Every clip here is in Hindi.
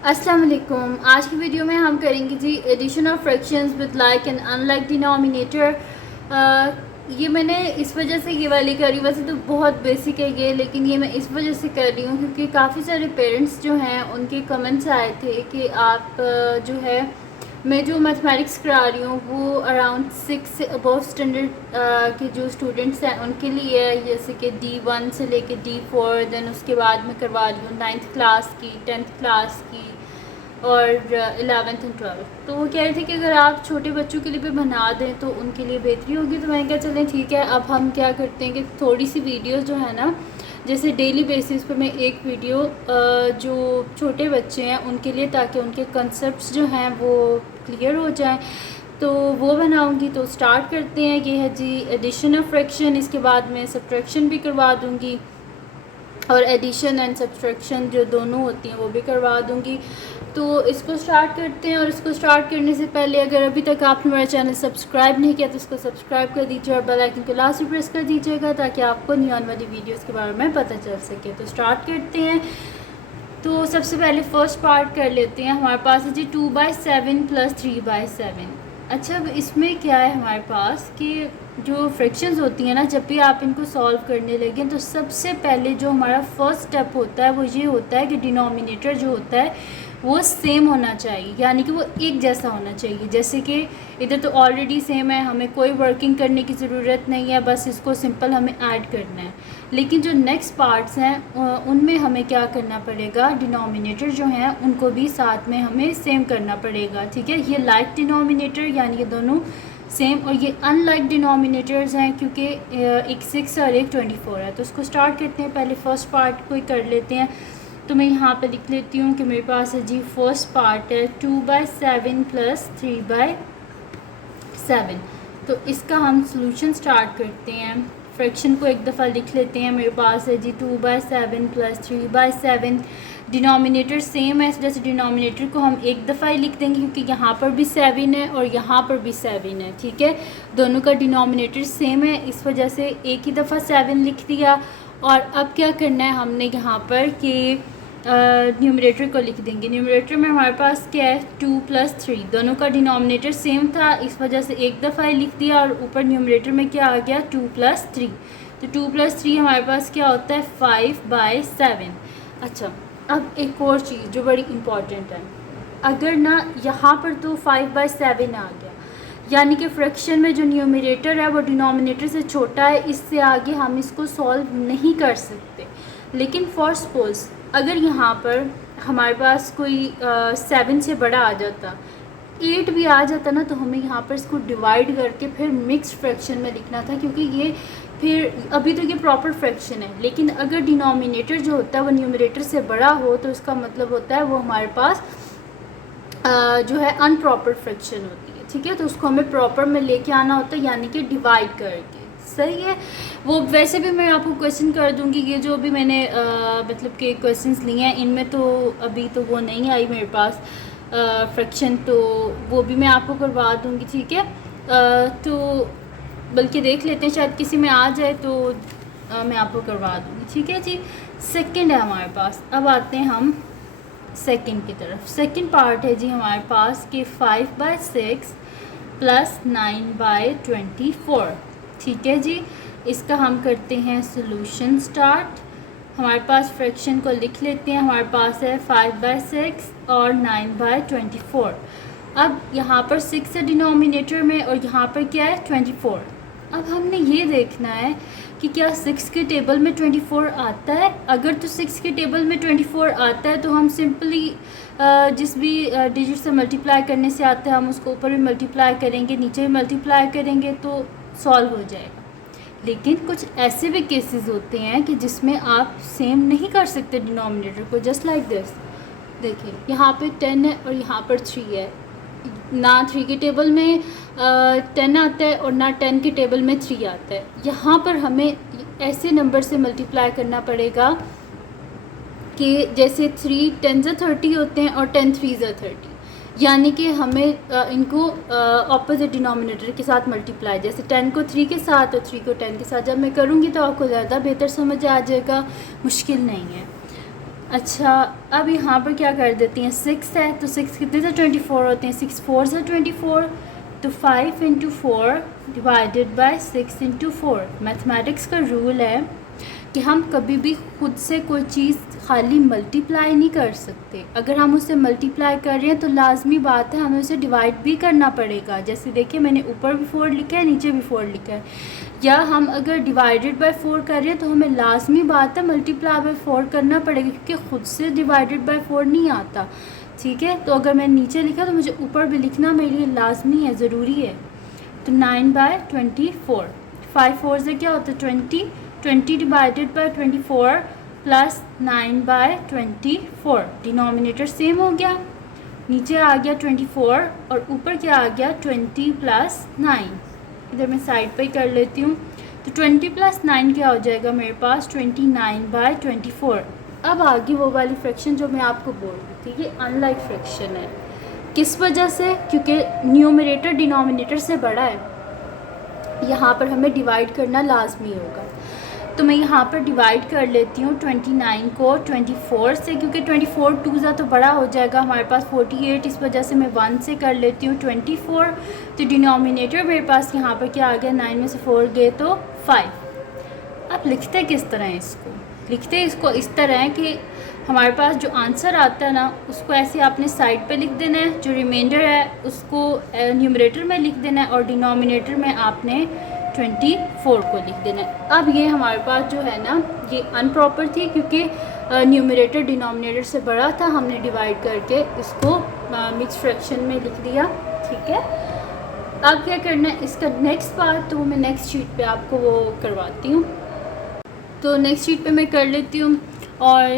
अस्सलाम वालेकुम। आज की वीडियो में हम करेंगे जी addition of fractions with like and unlike denominator. ये मैंने इस वजह से ये वाली करी, वैसे तो बहुत बेसिक है ये, लेकिन ये मैं इस वजह से कर रही हूँ क्योंकि काफ़ी सारे पेरेंट्स जो हैं उनके कमेंट्स आए थे कि आप जो है मैं जो मैथमेटिक्स करा रही हूँ वो अराउंड 6 से अबव स्टैंडर्ड के जो स्टूडेंट्स हैं उनके लिए है, जैसे कि D1 से लेके D4, देन उसके बाद मैं करवा रही हूँ 9th क्लास की, 10th क्लास की और 11th एंड 12th। तो वो कह रहे थे कि अगर आप छोटे बच्चों के लिए भी बना दें तो उनके लिए बेहतरी होगी। तो मैंने कहा चलें ठीक है। अब हम क्या करते हैं कि थोड़ी सी वीडियोस जो है ना, जैसे डेली बेसिस पे मैं एक वीडियो जो छोटे बच्चे हैं उनके लिए, ताकि उनके कंसेप्ट्स जो हैं वो क्लियर हो जाएं, तो वो बनाऊंगी। तो स्टार्ट करते हैं। ये है जी एडिशन ऑफ फ्रैक्शन, इसके बाद मैं सब्ट्रैक्शन भी करवा दूंगी और एडिशन एंड सब्ट्रैक्शन जो दोनों होती हैं वो भी करवा दूंगी। तो इसको स्टार्ट करते हैं। और इसको स्टार्ट करने से पहले अगर अभी तक आपने मेरा चैनल सब्सक्राइब नहीं किया तो इसको सब्सक्राइब कर दीजिए और बेल आइकन को लास्ट में प्रेस कर दीजिएगा ताकि आपको न्यू आने वाली वीडियोस के बारे में पता चल सके। तो स्टार्ट करते हैं। तो सबसे पहले फर्स्ट पार्ट कर लेते हैं। हमारे पास है जी 2/7 + 3/7। अच्छा, अब इसमें क्या है हमारे पास कि जो फ्रैक्शंस होती हैं ना, जब भी आप इनको सॉल्व करने लगें तो सबसे पहले जो हमारा फर्स्ट स्टेप होता है वो ये होता है कि डिनोमिनेटर जो होता है वो सेम होना चाहिए, यानी कि वो एक जैसा होना चाहिए। जैसे कि इधर तो ऑलरेडी सेम है, हमें कोई वर्किंग करने की ज़रूरत नहीं है, बस इसको सिंपल हमें ऐड करना है। लेकिन जो नेक्स्ट पार्ट्स हैं उनमें हमें क्या करना पड़ेगा, डिनोमिनेटर जो हैं उनको भी साथ में हमें सेम करना पड़ेगा। ठीक है, ये लाइक डिनोमिनेटर यानी ये दोनों सेम, और ये अनलाइक डिनोमिनेटर्स हैं क्योंकि एक 6 और एक 24 है। तो उसको स्टार्ट करते हैं। पहले फ़र्स्ट पार्ट को ही कर लेते हैं। तो मैं यहाँ पे लिख लेती हूँ कि मेरे पास है जी फर्स्ट पार्ट है 2/7 + 3/7। तो इसका हम सॉल्यूशन स्टार्ट करते हैं। फ्रैक्शन को एक दफ़ा लिख लेते हैं। मेरे पास है जी 2/7 + 3/7। डिनोमिनेटर सेम है, जैसे डिनोमिनेटर को हम एक दफ़ा ही लिख देंगे क्योंकि यहाँ पर भी 7 है और यहाँ पर भी 7 है। ठीक है, दोनों का डिनोमिनेटर सेम है, इस वजह से एक ही दफ़ा 7 लिख दिया। और अब क्या करना है हमने यहाँ पर कि न्यूमरेटर को लिख देंगे। न्यूमरेटर में हमारे पास क्या है 2 + 3, दोनों का डिनोमिनेटर सेम था, इस वजह से एक दफ़ा ही लिख दिया। और ऊपर न्यूमरेटर में क्या आ गया 2 + 3। तो 2 + 3 हमारे पास क्या होता है 5/7। अच्छा, अब एक और चीज़ जो बड़ी इम्पॉर्टेंट है, अगर ना यहाँ पर तो 5/7 आ गया, यानी कि फ्रैक्शन में जो न्यूमरेटर है वो डिनोमिनेटर से छोटा है, इससे आगे हम इसको सॉल्व नहीं कर सकते। लेकिन फॉर सपोज अगर यहाँ पर हमारे पास कोई 7 से बड़ा आ जाता, 8 भी आ जाता ना, तो हमें यहाँ पर इसको डिवाइड करके फिर मिक्स्ड फ्रैक्शन में लिखना था, क्योंकि ये फिर अभी तो ये प्रॉपर फ्रैक्शन है। लेकिन अगर डिनोमिनेटर जो होता है वो न्यूमरेटर से बड़ा हो तो इसका मतलब होता है वो हमारे पास जो है अनप्रॉपर फ्रैक्शन होती है। ठीक है, तो उसको हमें प्रॉपर में लेके आना होता है, यानी कि डिवाइड करके। सही है, वो वैसे भी मैं आपको क्वेश्चन कर दूंगी। ये जो भी मैंने मतलब के क्वेश्चंस लिए हैं इनमें तो अभी तो वो नहीं आई मेरे पास फ्रैक्शन, तो वो भी मैं आपको करवा दूंगी। ठीक है, तो बल्कि देख लेते हैं, शायद किसी में आ जाए तो मैं आपको करवा दूंगी। ठीक है जी, सेकंड है हमारे पास। अब आते हैं हम सेकंड की तरफ। सेकंड पार्ट है जी हमारे पास कि 5/6 + 9/24। ठीक है जी, इसका हम करते हैं सॉल्यूशन स्टार्ट। हमारे पास फ्रैक्शन को लिख लेते हैं। हमारे पास है 5/6 और 9/24। अब यहाँ पर 6 है डिनोमिनेटर में और यहाँ पर क्या है 24। अब हमने ये देखना है कि क्या 6 के टेबल में 24 आता है। अगर तो 6 के टेबल में 24 आता है तो हम सिंपली जिस भी डिजिट से मल्टीप्लाई करने से आता है हम उसको ऊपर भी मल्टीप्लाई करेंगे, नीचे भी मल्टीप्लाई करेंगे तो सॉल्व हो जाएगा। लेकिन कुछ ऐसे भी केसेस होते हैं कि जिसमें आप सेम नहीं कर सकते डिनोमिनेटर को, जस्ट लाइक दिस। देखिए यहाँ पे 10 है और यहाँ पर 3 है, ना 3 के टेबल में 10 आता है और ना 10 के टेबल में 3 आता है। यहाँ पर हमें ऐसे नंबर से मल्टीप्लाई करना पड़ेगा कि जैसे 3 10 से 30 होते हैं और 10 3 से 30, यानी कि हमें इनको ऑपोजिट डिनोमिनेटर के साथ मल्टीप्लाई, जैसे 10 को 3 के साथ और 3 को 10 के साथ जब मैं करूँगी तो आपको ज़्यादा बेहतर समझ आ जाएगा, मुश्किल नहीं है। अच्छा, अब यहाँ पर क्या कर देती हैं, 6 है तो 6 कितने से 24 होते हैं, 6 4 से 24, तो 5 into 4 divided by 6 into 4। Mathematics का रूल है कि हम कभी भी खुद से कोई चीज़ खाली मल्टीप्लाई नहीं कर सकते। अगर हम उसे मल्टीप्लाई कर रहे हैं तो लाजमी बात है हमें उसे डिवाइड भी करना पड़ेगा। जैसे देखिए मैंने ऊपर भी 4 लिखा है, नीचे भी 4 लिखा है। या हम अगर डिवाइडेड बाय 4 कर रहे हैं तो हमें लाजमी बात है मल्टीप्लाई बाय 4 करना पड़ेगा, क्योंकि ख़ुद से डिवाइडेड बाय 4 नहीं आता। ठीक है, तो अगर मैंने नीचे लिखा तो मुझे ऊपर भी लिखना मेरे लिए लाजमी है, ज़रूरी है। तो 9/24, 5 4 से क्या होता है 20, 20 divided by 24 plus 9/24। Denominator same हो गया, नीचे आ गया 24 और ऊपर क्या आ गया 20 प्लस 9। इधर मैं साइड पे ही कर लेती हूँ। तो 20 प्लस 9 क्या हो जाएगा मेरे पास 29/24। अब आगे वो वाली फ्रैक्शन जो मैं आपको बोल रही थी, ये अनलाइक फ्रैक्शन है। किस वजह से? क्योंकि न्यूमरेटर डिनोमिनेटर से बड़ा है, यहाँ पर हमें डिवाइड करना लाजमी होगा। तो मैं यहाँ पर डिवाइड कर लेती हूँ 29 को 24 से, क्योंकि 24 2 तो बड़ा हो जाएगा हमारे पास 48, इस वजह से मैं 1 से कर लेती हूँ 24। तो डिनोमिनेटर मेरे पास यहाँ पर क्या आ गया, 9 में से 4 गए तो 5। अब लिखते किस तरह है इसको? लिखते इसको इस तरह है कि हमारे पास जो आंसर आता है ना उसको ऐसे आपने साइड पे लिख देना है, जो रिमाइंडर है उसको न्यूमरेटर में लिख देना है और डिनोमिनेटर में आपने 24 को लिख देना है। अब ये हमारे पास जो है ना ये अनप्रॉपर थी, क्योंकि न्यूमरेटर डिनोमिनेटर से बड़ा था, हमने डिवाइड करके इसको मिक्स फ्रैक्शन में लिख दिया। ठीक है, अब क्या करना है इसका नेक्स्ट पार्ट, तो मैं नेक्स्ट शीट पे आपको वो करवाती हूँ। तो नेक्स्ट शीट पे मैं कर लेती हूँ। और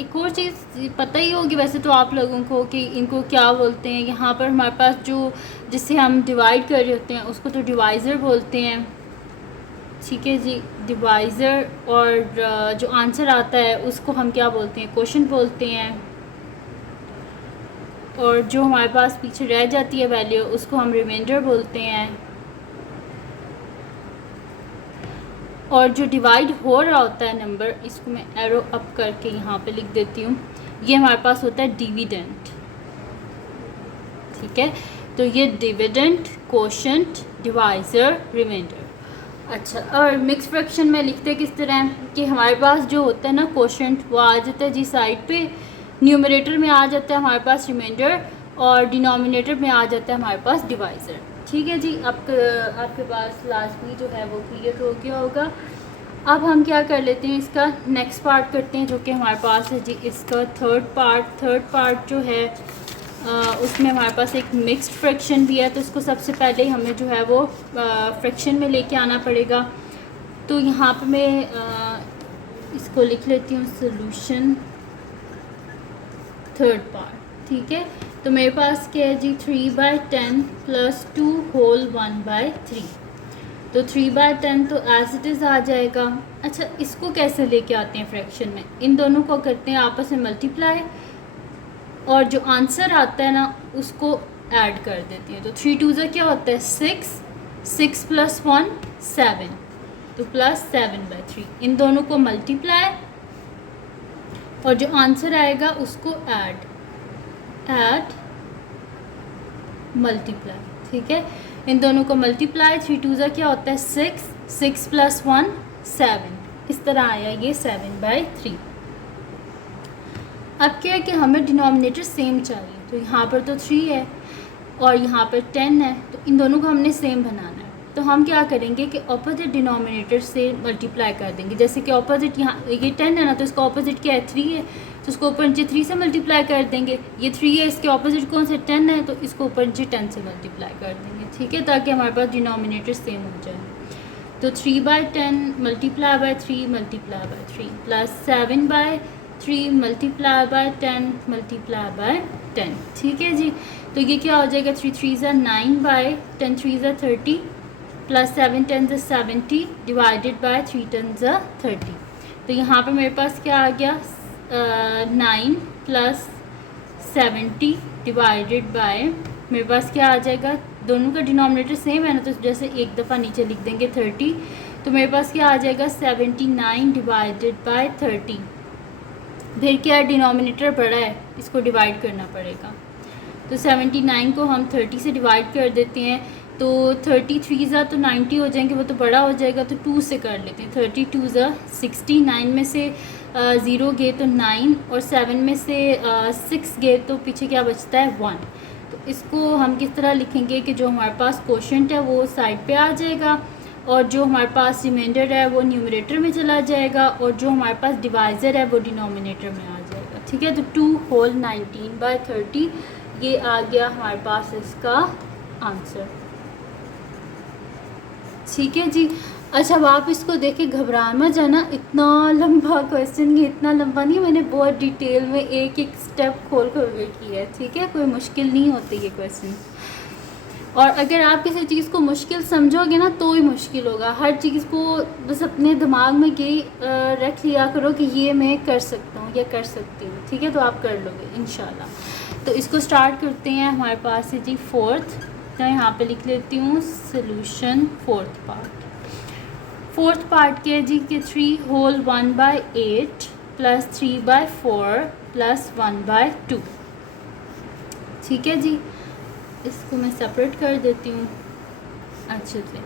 एक और चीज़ पता ही होगी वैसे तो आप लोगों को कि इनको क्या बोलते हैं। यहाँ पर हमारे पास जो जिससे हम डिवाइड कर रहे होते हैं उसको तो डिवाइज़र बोलते हैं। ठीक है जी, डिवाइज़र। और जो आंसर आता है उसको हम क्या बोलते हैं, क्वोशंट बोलते हैं। और जो हमारे पास पीछे रह जाती है वैल्यू उसको हम रिमाइंडर बोलते हैं। और जो डिवाइड हो रहा होता है नंबर, इसको मैं एरो अप करके यहाँ पे लिख देती हूँ, ये हमारे पास होता है डिविडेंड। ठीक है, तो ये डिविडेंड, क्वोशंट, डिवाइज़र, रिमाइंडर। अच्छा, और मिक्स फ्रैक्शन में लिखते किस तरह है कि हमारे पास जो होता है ना क्वोशंट वो आ जाता है जी साइड पे, न्यूमरेटर में आ जाता है हमारे पास रिमाइंडर और डिनोमिनेटर में आ जाता है हमारे पास डिवाइज़र। ठीक है जी, आपके पास लाजमी जो है वो क्लियर हो गया होगा। अब हम क्या कर लेते हैं, इसका नेक्स्ट पार्ट करते हैं जो कि हमारे पास है जी इसका थर्ड पार्ट जो है उसमें हमारे पास एक मिक्स्ड फ्रैक्शन भी है। तो इसको सबसे पहले हमें जो है वो फ्रैक्शन में लेके आना पड़ेगा। तो यहाँ पे मैं इसको लिख लेती हूँ सोल्यूशन थर्ड पार्ट। ठीक है, तो मेरे पास क्या है जी 3/10 प्लस 2 होल 1/3। तो 3/10 तो एज इट इज़ आ जाएगा। अच्छा, इसको कैसे लेके आते हैं फ्रैक्शन में, इन दोनों को करते हैं आपस में मल्टीप्लाई और जो आंसर आता है ना उसको ऐड कर देती हैं। तो 3 2 क्या होता है 6, 6 प्लस 1 7, तो प्लस 7/3। इन दोनों को मल्टीप्लाई और जो आंसर आएगा उसको ऐड मल्टीप्लाई। ठीक है, इन दोनों को मल्टीप्लाई, 3 2 क्या होता है 6, 6 प्लस 1 7, इस तरह आया ये 7/3। अब क्या है कि हमें डिनोमिनेटर सेम चाहिए। तो यहाँ पर तो 3 है और यहाँ पर 10 है, तो इन दोनों को हमने सेम बनाना है। तो हम क्या करेंगे कि ऑपोजिट डिनोमिनेटर से मल्टीप्लाई कर देंगे। जैसे कि ऑपोजिट यहाँ ये 10 है ना, तो इसका ऑपोजिट क्या है 3 है, तो इसको ऊपर नीचे 3 से मल्टीप्लाई कर देंगे। ये 3 है, इसके ऑपोजिट कौन से 10 है, तो इसको ऊपर नीचे 10 से मल्टीप्लाई कर देंगे। ठीक है, ताकि हमारे पास डिनोमिनेटर सेम हो जाए। तो 3/10 multiply by 3 multiply by 3 plus 7/3 multiply by 10 multiply by 10। ठीक है जी, तो ये क्या हो जाएगा 3 3 9/10 3 30 प्लस 7 10 70 डिवाइडेड बाय 3 10 30। तो यहाँ पर मेरे पास क्या आ गया 9 प्लस 70 डिवाइडेड बाय, मेरे पास क्या आ जाएगा, दोनों का डिनोमिनेटर सेम है ना, तो जैसे एक दफ़ा नीचे लिख देंगे 30, तो मेरे पास क्या आ जाएगा 79 डिवाइडेड बाय 30। फिर क्या डिनोमिनेटर बड़ा है, इसको डिवाइड करना पड़ेगा। तो 79 को हम 30 से डिवाइड कर देते हैं, तो 33 ज़ा तो 90 हो जाएंगे, वो तो बड़ा हो जाएगा, तो 2 से कर लेते हैं। 32 ज़ा 60, 9 में से 0 गए तो 9, और 7 में से 6 गए तो पीछे क्या बचता है 1। तो इसको हम किस तरह लिखेंगे कि जो हमारे पास कोशेंट है वो साइड पे आ जाएगा, और जो हमारे पास रिमाइंडर है वो न्यूमरेटर में चला जाएगा, और जो हमारे पास डिवाइज़र है वो डिनोमिनेटर में आ जाएगा। ठीक है, तो 2 होल 19/30 ये आ गया हमारे पास इसका आंसर। ठीक है जी। अच्छा, अब आप इसको देख के घबरा मत जाना, इतना लंबा क्वेश्चन ये इतना लंबा नहीं, मैंने बहुत डिटेल में एक एक स्टेप खोल कर किया है। ठीक है, कोई मुश्किल नहीं होती ये क्वेश्चन, और अगर आप किसी चीज़ को मुश्किल समझोगे ना तो ही मुश्किल होगा। हर चीज़ को बस अपने दिमाग में यही रख लिया करो कि ये मैं कर सकता हूँ या कर सकती हूँ। ठीक है, तो आप कर लोगे इंशाल्लाह। तो इसको स्टार्ट करते हैं। हमारे पास है जी 4th, तो यहाँ पे लिख लेती हूँ solution 4th part. 4th part के जी के 3 होल 1/8 प्लस 3/4 प्लस 1/2। ठीक है जी, इसको मैं सेपरेट कर देती हूँ अच्छे से।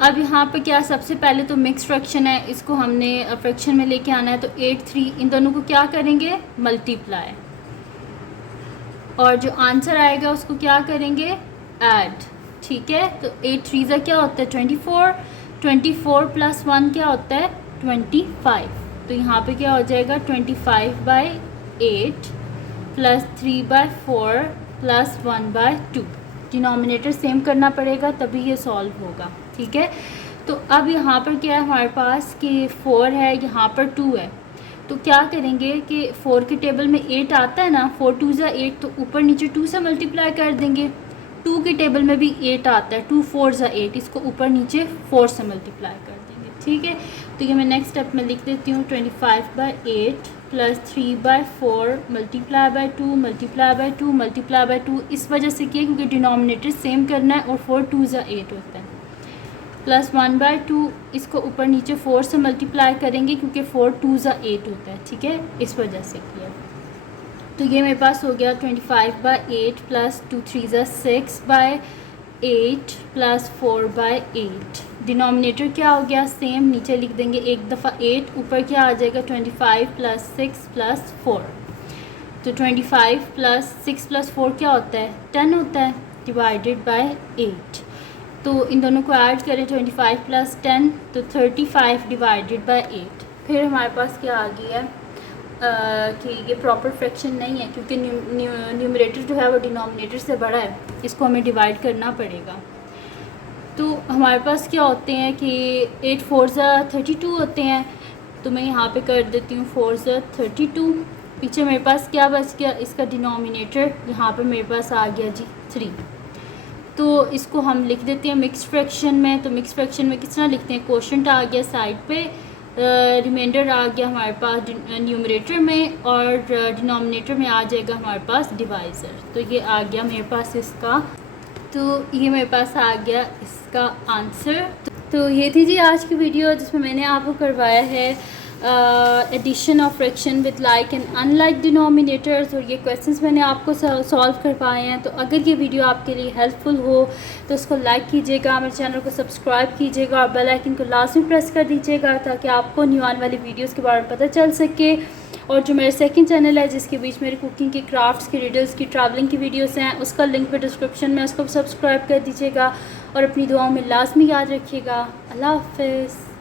अब यहाँ पे क्या, सबसे पहले तो मिक्स फ्रैक्शन है, इसको हमने फ्रैक्शन में लेके आना है। तो 8, 3 इन दोनों को क्या करेंगे, मल्टीप्लाई, और जो आंसर आएगा उसको क्या करेंगे, ऐड। ठीक है, तो 8 3 ज़ा क्या होता है 24, 24 प्लस 1 क्या होता है 25। तो यहाँ पे क्या हो जाएगा 25/8 प्लस 3/4 प्लस 1/2। डिनोमिनेटर सेम करना पड़ेगा तभी ये सॉल्व होगा। ठीक है, तो अब यहाँ पर क्या है हमारे पास कि 4 है, यहाँ पर 2 है। तो क्या करेंगे कि 4 के टेबल में 8 आता है ना, 4 2 ज़ा 8, तो ऊपर नीचे 2 से मल्टीप्लाई कर देंगे। 2 के टेबल में भी 8 आता है, 2 4 ज़ा 8, इसको ऊपर नीचे 4 से मल्टीप्लाई कर देंगे। ठीक है, तो ये मैं नेक्स्ट स्टेप में लिख देती हूँ 25/8 plus 3/4 multiply by 2 multiply by 2 multiply by 2। इस वजह से किया क्योंकि डिनोमिनेटर सेम करना है, और 4 2 ज़ा 8 होता है, प्लस 1/2। इसको ऊपर नीचे 4 से मल्टीप्लाई करेंगे क्योंकि 4 2 ज़ा 8 होता है। ठीक है, इस वजह से किया। तो ये मेरे पास हो गया 25/8 प्लस 2 3 ज़ा 6/8 प्लस 4/8। डिनोमिनेटर क्या हो गया, सेम, नीचे लिख देंगे एक दफ़ा 8, ऊपर क्या आ जाएगा 25 प्लस 6 प्लस 4। तो 25 प्लस 6 प्लस 4 क्या होता है 10 होता है, डिवाइडेड बाय 8। तो इन दोनों को ऐड करें 25 प्लस 10, तो 35 डिवाइडेड बाय 8। फिर हमारे पास क्या आ गया है कि ये प्रॉपर फ्रैक्शन नहीं है क्योंकि न्यूमरेटर जो है वो डिनोमिनेटर से बड़ा है, इसको हमें डिवाइड करना पड़ेगा। तो हमारे पास क्या होते हैं कि 8 4 ज़ा 32 होते हैं। तो मैं यहाँ पे कर देती हूँ 4 ज़ा 32। पीछे मेरे पास क्या बच गया, इसका डिनोमिनेटर यहाँ पे मेरे पास आ गया जी 3। तो इसको हम लिख देते हैं मिक्स फ्रैक्शन में। तो मिक्स फ्रैक्शन में किस तरह लिखते हैं, कोशेंट आ गया साइड पे, रिमाइंडर आ गया हमारे पास न्यूमरेटर में, और डिनोमिनेटर में आ जाएगा हमारे पास डिवाइज़र। तो ये आ गया मेरे पास इसका, तो ये मेरे पास आ गया इसका आंसर। तो ये थी जी आज की वीडियो जिसमें मैंने आपको करवाया है addition of fraction with like and unlike denominators, और ये क्वेश्चंस मैंने आपको सॉल्व करवाए हैं। तो अगर ये वीडियो आपके लिए हेल्पफुल हो तो उसको लाइक कीजिएगा, मेरे चैनल को सब्सक्राइब कीजिएगा, और बेल आइकन को लाजमी प्रेस कर दीजिएगा ताकि आपको न्यू आने वाली वीडियोज़ के बारे में पता चल सके। और जो मेरा सेकंड चैनल है जिसके बीच मेरी कुकिंग की, क्राफ्ट्स की, रिडल्स की, ट्रैवलिंग की वीडियोस हैं, उसका लिंक भी डिस्क्रिप्शन में, उसको सब्सक्राइब कर दीजिएगा, और अपनी दुआओं में लाजमी याद रखिएगा। अल्लाह हाफ़िज़।